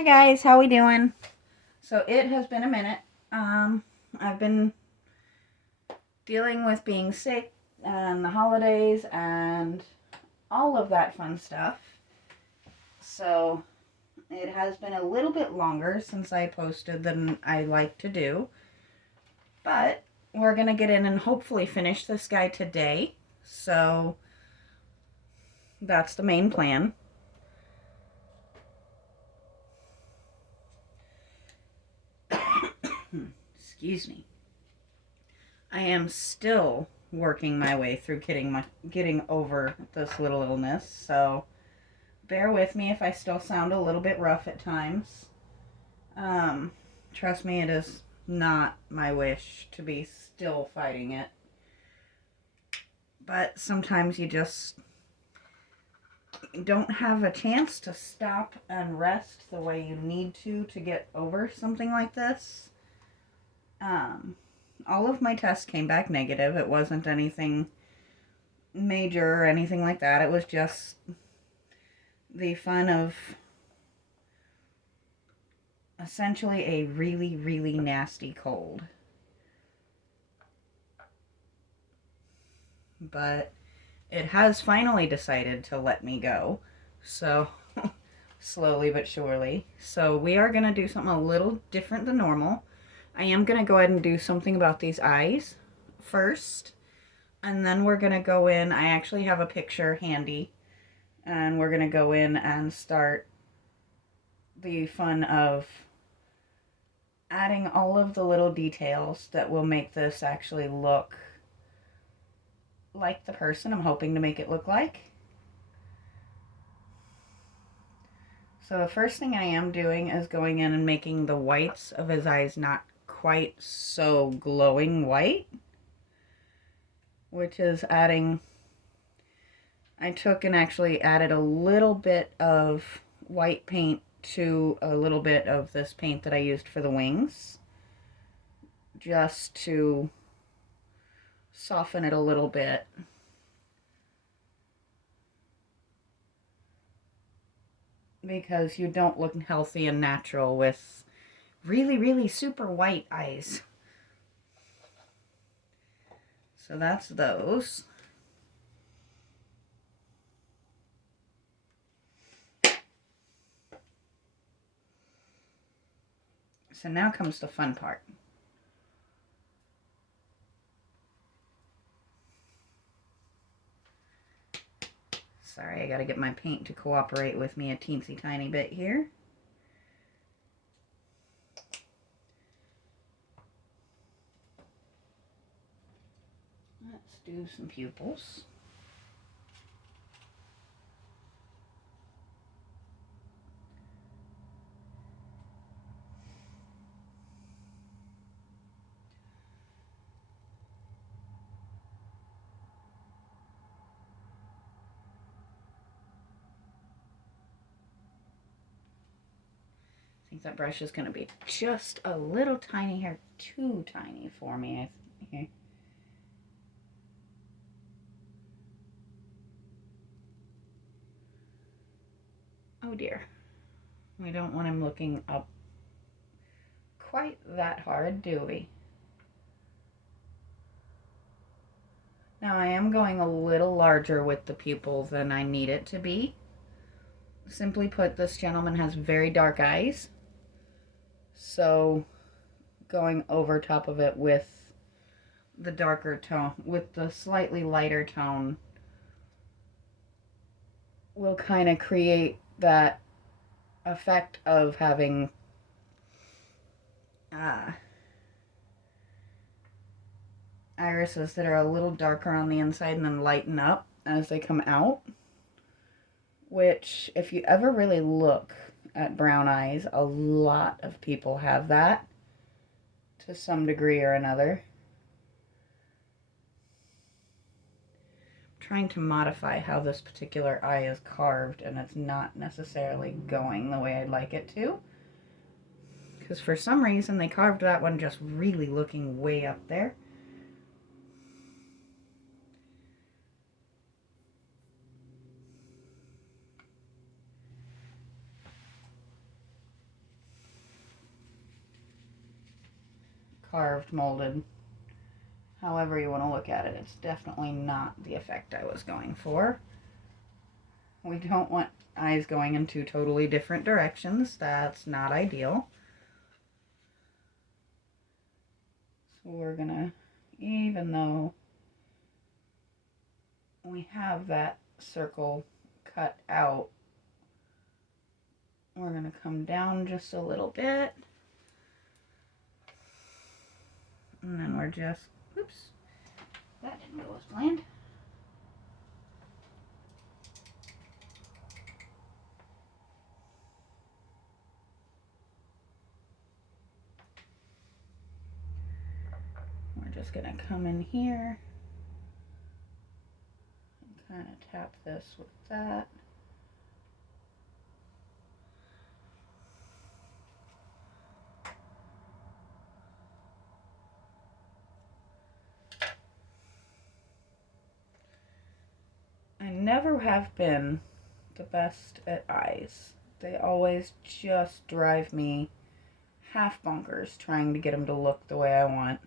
Hi guys, how we doing? So it has been a minute. I've been dealing with being sick and the holidays and all of that fun stuff. So it has been a little bit longer since I posted than I like to do. But we're gonna get in and hopefully finish this guy today. So that's the main plan. Excuse me. I am still working my way through getting over this little illness, so bear with me if I still sound a little bit rough at times. Um, Trust me, it is not my wish to be still fighting it. But sometimes you just don't have a chance to stop and rest the way you need to get over something like this. Um, all of my tests came back negative. It wasn't anything major or anything like that. It was just the fun of essentially a really, really nasty cold. But it has finally decided to let me go. So, slowly but surely. So, we are going to do something a little different than normal. I am going to go ahead and do something about these eyes first. And then we're going to go in. I actually have a picture handy. And we're going to go in and start the fun of adding all of the little details that will make this actually look like the person I'm hoping to make it look like. So the first thing I am doing is going in and making the whites of his eyes not quite so glowing white, which is adding, I took and actually added a little bit of white paint to a little bit of this paint that I used for the wings, just to soften it a little bit. Because you don't look healthy and natural with really, really super white eyes. So that's those. So now comes the fun part. Sorry, I gotta get my paint to cooperate with me a teensy tiny bit here. Let's do some pupils. I think that brush is gonna be just a little tiny hair too tiny for me. Here. Oh dear. We don't want him looking up quite that hard, do we? Now I am going a little larger with the pupil than I need it to be. Simply put, this gentleman has very dark eyes. So going over top of it with the darker tone, with the slightly lighter tone, will kind of create that effect of having irises that are a little darker on the inside and then lighten up as they come out. Which, if you ever really look at brown eyes, a lot of people have that to some degree or another. I'm trying to modify how this particular eye is carved, and it's not necessarily going the way I'd like it to. Because for some reason they carved that one just really looking way up there. carved, molded, however you want to look at it. It's definitely not the effect I was going for. We don't want eyes going in two totally different directions. That's not ideal. So we're gonna, even though we have that circle cut out, we're gonna come down just a little bit. And then we're just, oops, that didn't go as planned. We're just gonna come in here and kind of tap this with that. I never have been the best at eyes. They always just drive me half bonkers trying to get them to look the way I want.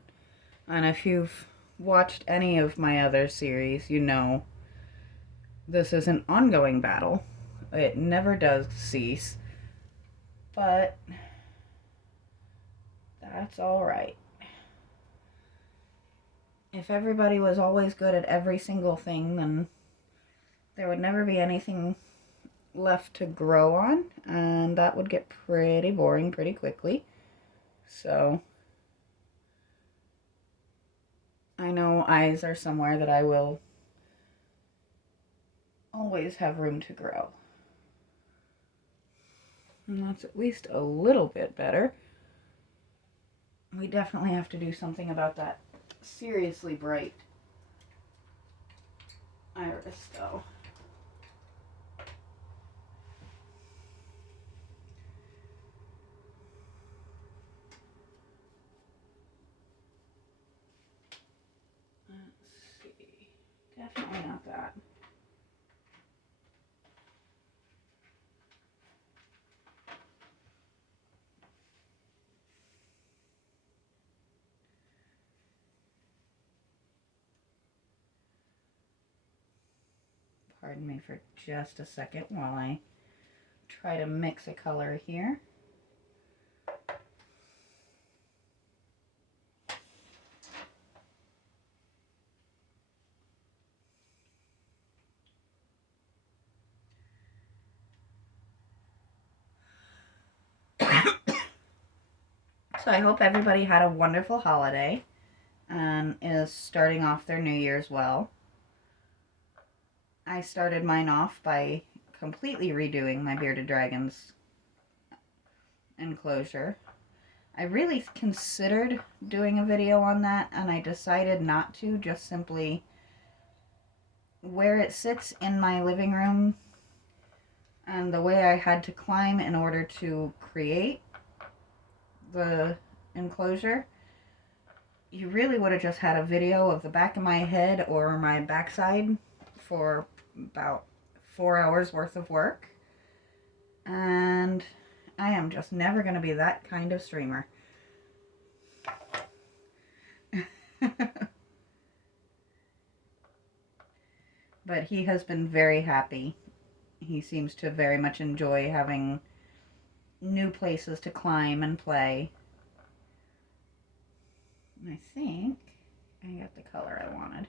And if you've watched any of my other series, you know this is an ongoing battle. It never does cease. But that's alright. If everybody was always good at every single thing, then there would never be anything left to grow on, and that would get pretty boring pretty quickly. So I know eyes are somewhere that I will always have room to grow. And that's at least a little bit better. We definitely have to do something about that seriously bright iris, though. Let's see. Definitely not that. Pardon me for just a second while I try to mix a color here. So I hope everybody had a wonderful holiday and is starting off their New Year's well. I started mine off by completely redoing my Bearded Dragons enclosure. I really considered doing a video on that, and I decided not to, just simply where it sits in my living room and the way I had to climb in order to create the enclosure. You really would have just had a video of the back of my head or my backside for about 4 hours worth of work, and I am just never going to be that kind of streamer. But he has been very happy. He seems to very much enjoy having new places to climb and play. I think I got the color I wanted.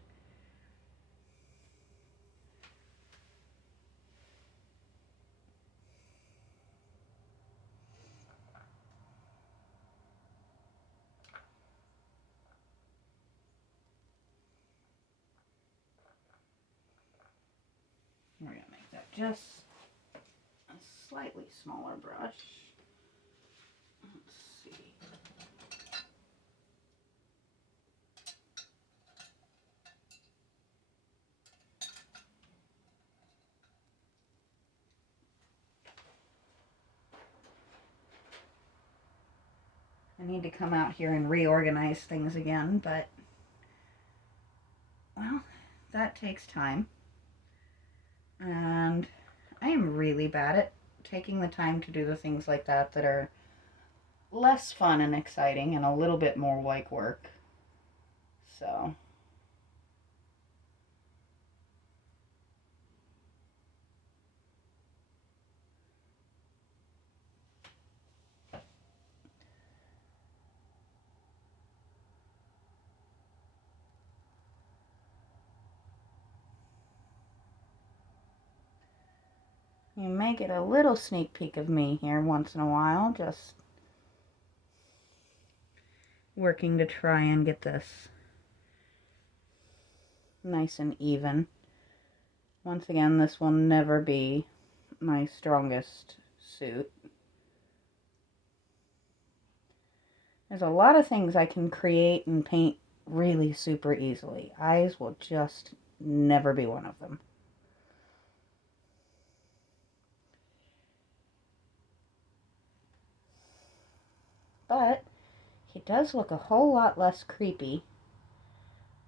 We're going to make that just a slightly smaller brush. Let's see. I need to come out here and reorganize things again, but, well, that takes time. And I am really bad at taking the time to do the things like that that are less fun and exciting and a little bit more like work. So, you may get a little sneak peek of me here once in a while, just working to try and get this nice and even. Once again, this will never be my strongest suit. There's a lot of things I can create and paint really super easily. Eyes will just never be one of them. But he does look a whole lot less creepy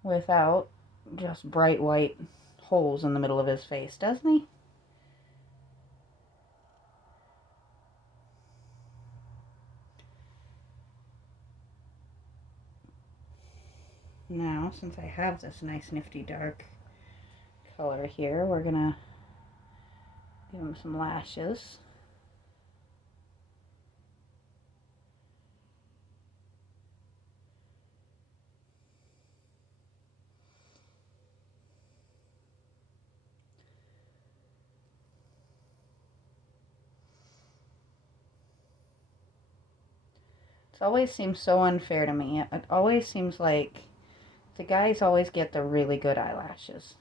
without just bright white holes in the middle of his face, doesn't he? Now, since I have this nice nifty dark color here, we're gonna give him some lashes. It always seems so unfair to me. It always seems like the guys always get the really good eyelashes.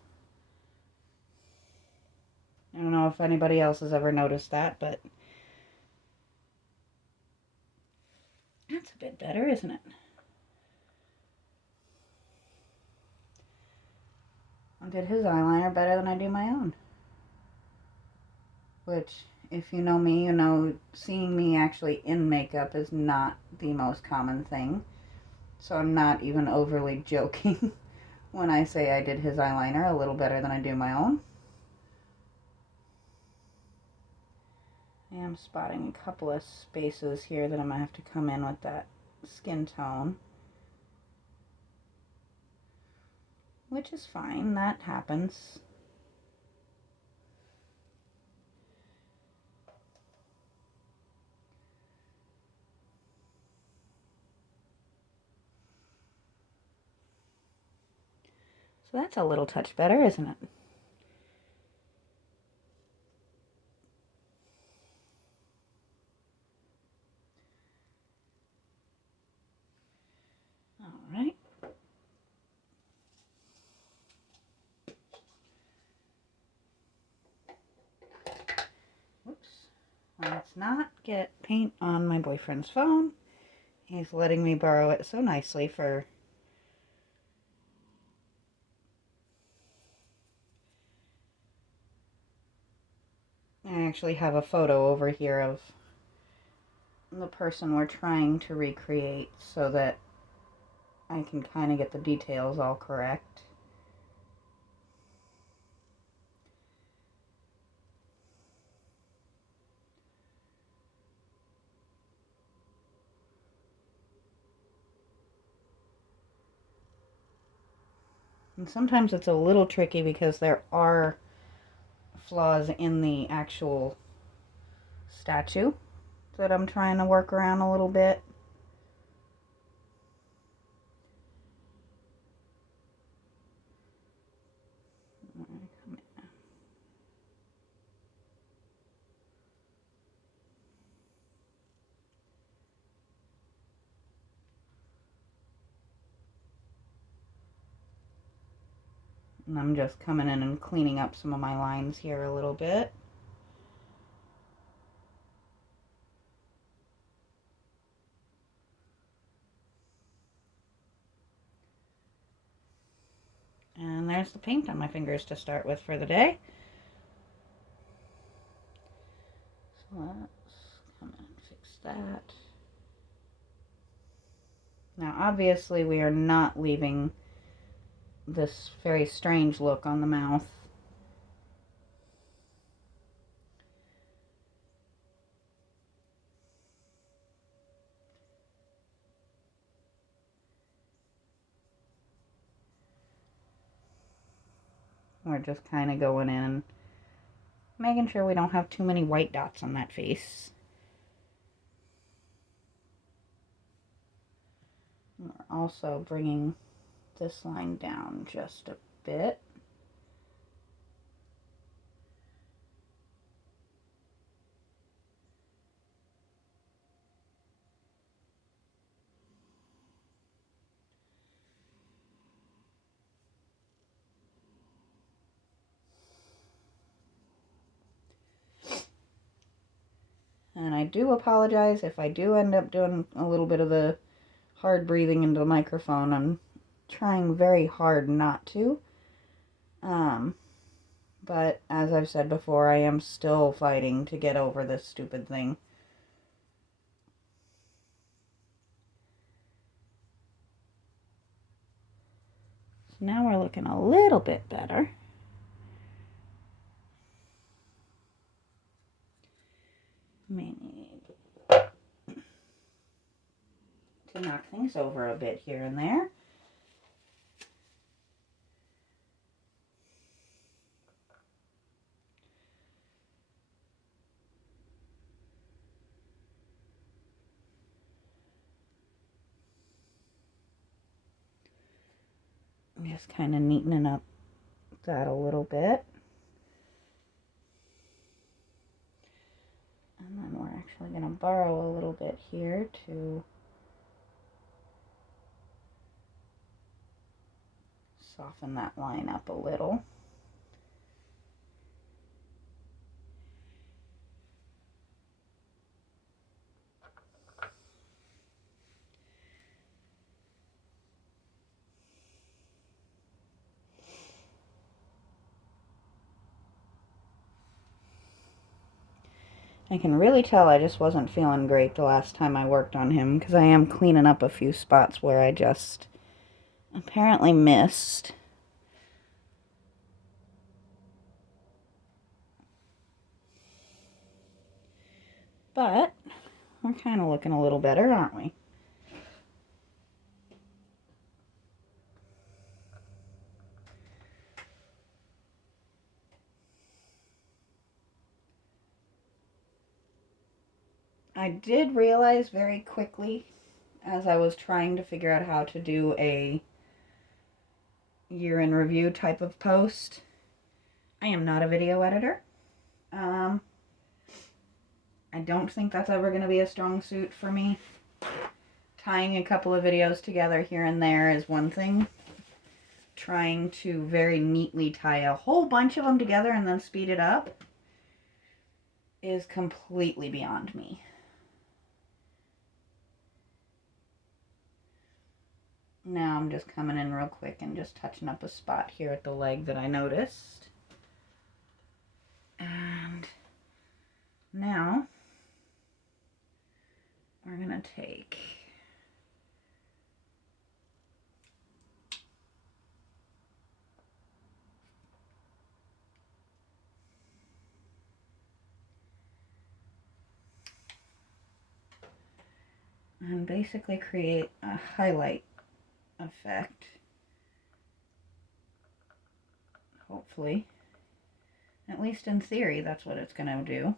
I don't know if anybody else has ever noticed that, but that's a bit better, isn't it? I did his eyeliner better than I do my own. Which, if you know me, you know seeing me actually in makeup is not the most common thing. So I'm not even overly joking when I say I did his eyeliner a little better than I do my own. I am spotting a couple of spaces here that I'm going to have to come in with that skin tone. Which is fine, that happens. So that's a little touch better, isn't it? All right. Whoops. Let's not get paint on my boyfriend's phone. He's letting me borrow it so nicely for I actually have a photo over here of the person we're trying to recreate so that I can kind of get the details all correct. And sometimes it's a little tricky because there are flaws in the actual statue that I'm trying to work around a little bit. And I'm just coming in and cleaning up some of my lines here a little bit. And there's the paint on my fingers to start with for the day. So let's come in and fix that. Now obviously we are not leaving this very strange look on the mouth. We're just kind of going in, making sure we don't have too many white dots on that face. We're also bringing this line down just a bit. And I do apologize if I do end up doing a little bit of the hard breathing into the microphone. I'm trying very hard not to. But as I've said before, I am still fighting to get over this stupid thing. So now we're looking a little bit better. May need to knock things over a bit here and there. I'm just kind of neatening up that a little bit. And then we're actually going to borrow a little bit here to soften that line up a little. I can really tell I just wasn't feeling great the last time I worked on him, because I am cleaning up a few spots where I just apparently missed. But we're kind of looking a little better, aren't we? I did realize very quickly, as I was trying to figure out how to do a year in review type of post, I am not a video editor. I don't think that's ever going to be a strong suit for me. Tying a couple of videos together here and there is one thing. Trying to very neatly tie a whole bunch of them together and then speed it up is completely beyond me. Now I'm just coming in real quick and just touching up a spot here at the leg that I noticed. And now we're going to take and basically create a highlight effect. Hopefully. At least in theory, that's what it's going to do.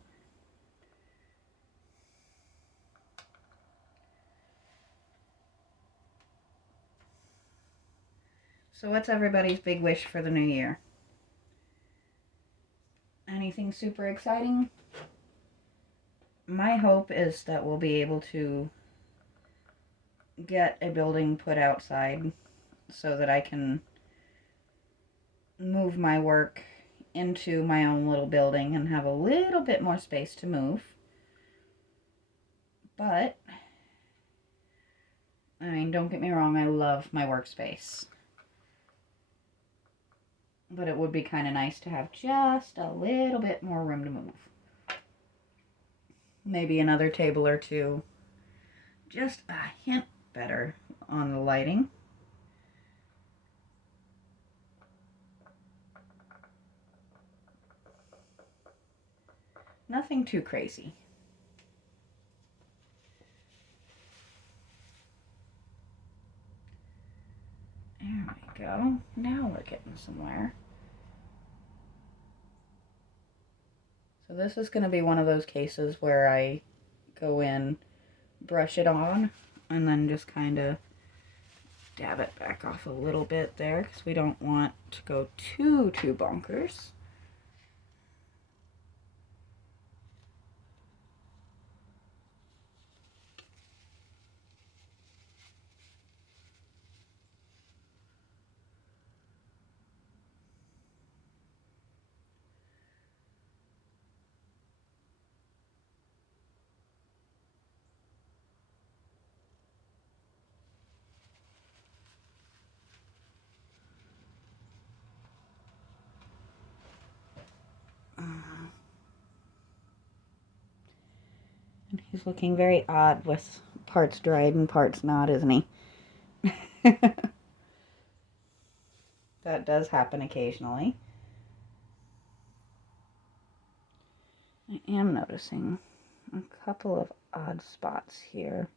So what's everybody's big wish for the new year? Anything super exciting? My hope is that we'll be able to get a building put outside so that I can move my work into my own little building and have a little bit more space to move. But, I mean, don't get me wrong, I love my workspace. But it would be kind of nice to have just a little bit more room to move. Maybe another table or two. Just a hint better on the lighting. Nothing too crazy. There we go. Now we're getting somewhere. this is going to be one of those cases where I go in, brush it on, and then just kind of dab it back off a little bit there because we don't want to go too bonkers. And he's looking very odd with parts dried and parts not, isn't he? That does happen occasionally. I am noticing a couple of odd spots here.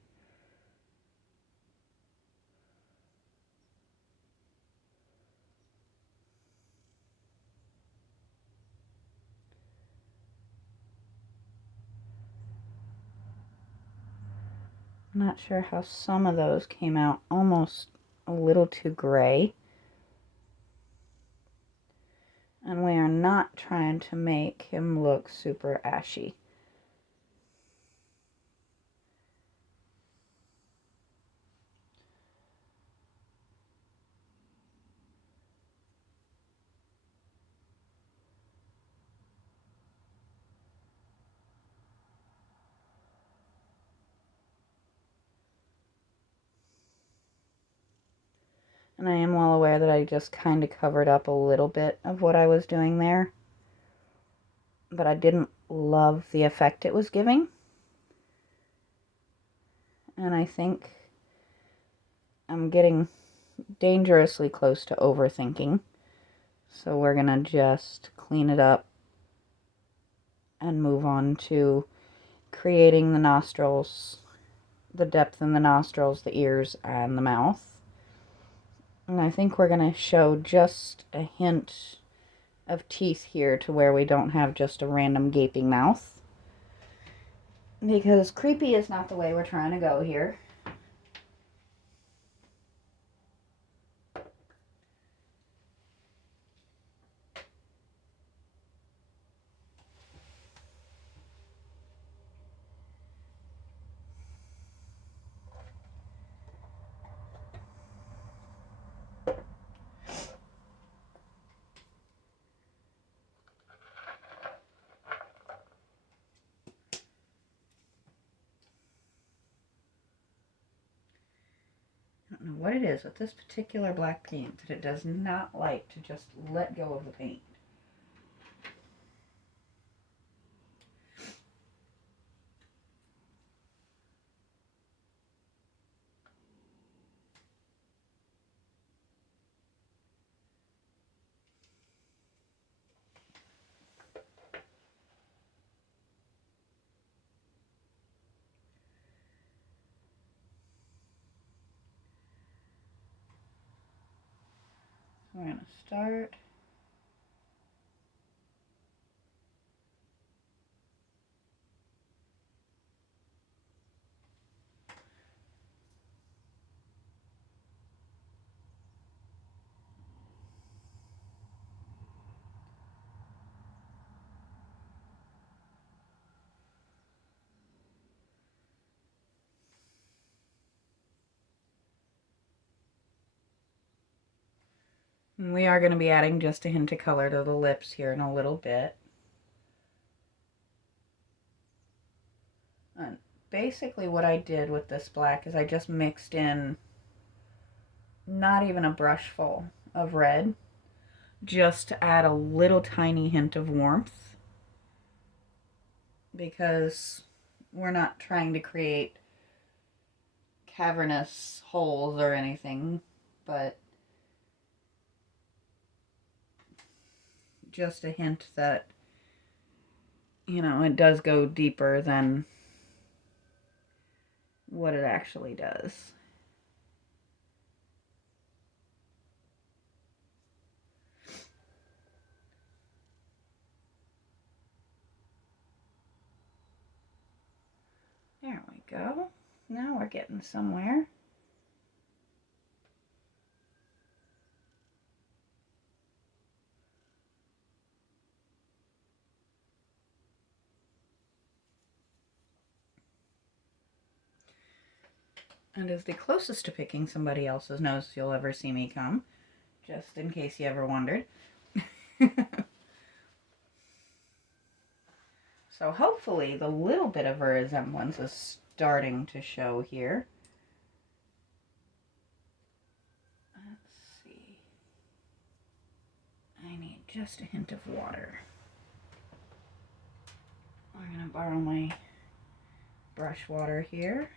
I'm not sure how some of those came out almost a little too gray. And we are not trying to make him look super ashy. And I am well aware that I just kind of covered up a little bit of what I was doing there. But I didn't love the effect it was giving. And I think I'm getting dangerously close to overthinking. So we're going to just clean it up and move on to creating the nostrils, the depth in the nostrils, the ears, and the mouth. And I think we're going to show just a hint of teeth here to where we don't have just a random gaping mouth. Because creepy is not the way we're trying to go here. I don't know what it is with this particular black paint that it does not like to just let go of the paint. So we're going to start. And we are going to be adding just a hint of color to the lips here in a little bit. And basically what I did with this black is I just mixed in not even a brush full of red, just to add a little tiny hint of warmth, because we're not trying to create cavernous holes or anything, but just a hint that, you know, it does go deeper than what it actually does. go. Now we're getting somewhere. And is the closest to picking somebody else's nose you'll ever see me come, just in case you ever wondered. So hopefully the little bit of a resemblance is starting to show here. Let's see. I need just a hint of water. I'm going to borrow my brush water here.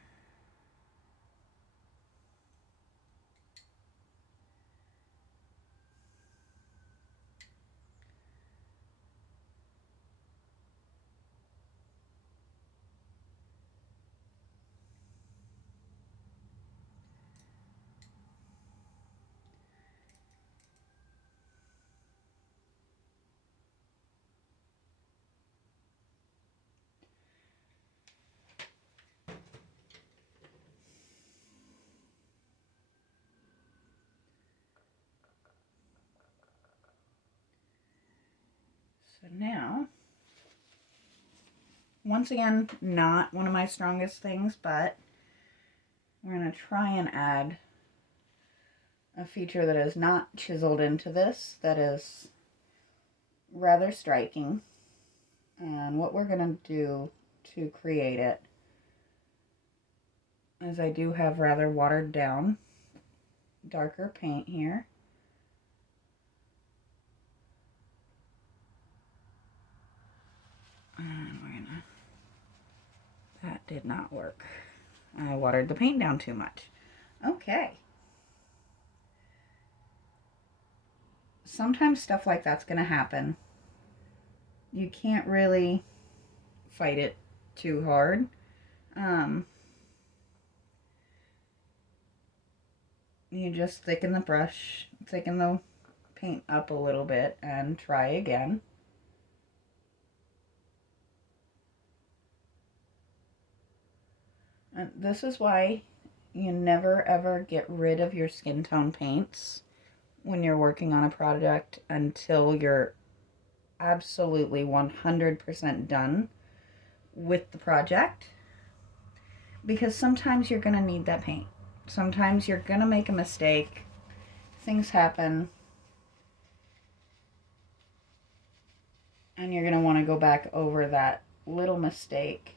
So now, once again, not one of my strongest things, but we're going to try and add a feature that is not chiseled into this, that is rather striking. And what we're going to do to create it is I do have rather watered down, darker paint here. And we're gonna, that did not work. I watered the paint down too much. Okay. Sometimes stuff like that's gonna happen. You can't really fight it too hard. You just thicken the brush, thicken the paint up a little bit, and try again. And this is why you never ever get rid of your skin tone paints when you're working on a project until you're absolutely 100% done with the project, because sometimes you're going to need that paint. Sometimes you're going to make a mistake. Things happen. And you're going to want to go back over that little mistake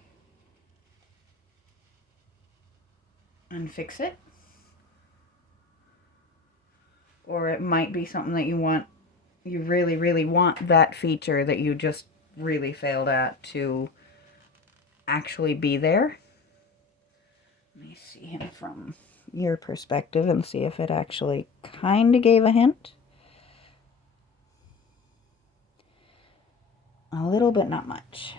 and fix it. Or it might be something that you really, really want that feature that you just really failed at to actually be there. Let me see him from your perspective and see if it actually kind of gave a hint. A little bit, not much.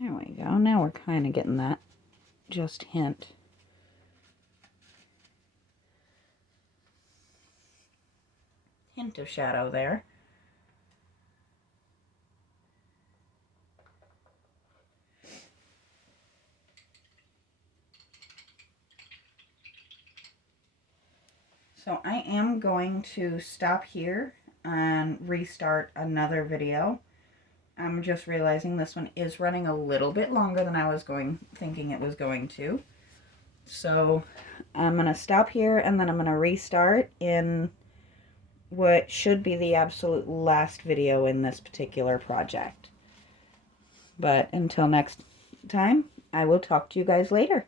There we go. Now we're kind of getting that just hint. Hint of shadow there. So I am going to stop here and restart another video. I'm just realizing this one is running a little bit longer than I was thinking it was going to. So I'm going to stop here and then I'm going to restart in what should be the absolute last video in this particular project. But until next time, I will talk to you guys later.